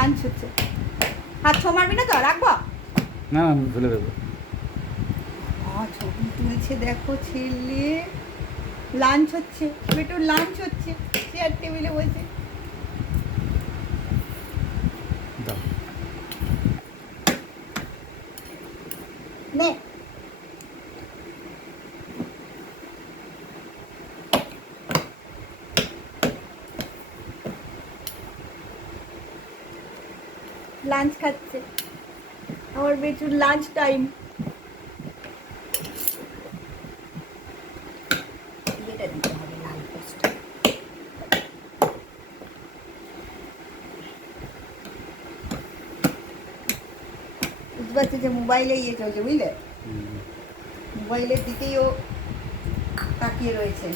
Lunch হচ্ছে। হাত ছো মারবি না তো, রাখবো না না ফেলে দেবো। ছবি তুলছে দেখো ছেলে। লাঞ্চ হচ্ছে, বেটুর লাঞ্চ হচ্ছে চেয়ার টেবিলে বসে। দাও। নে লাঞ্চ খাচ্ছে আমার বেটুর, লাঞ্চ টাইম। এটা দিতে হবে লাল পোস্ট। বুঝতে পারছি যে মোবাইলে ইয়ে চলছে, বুঝলে, মোবাইলের দিকেই ও তাকিয়ে রয়েছে।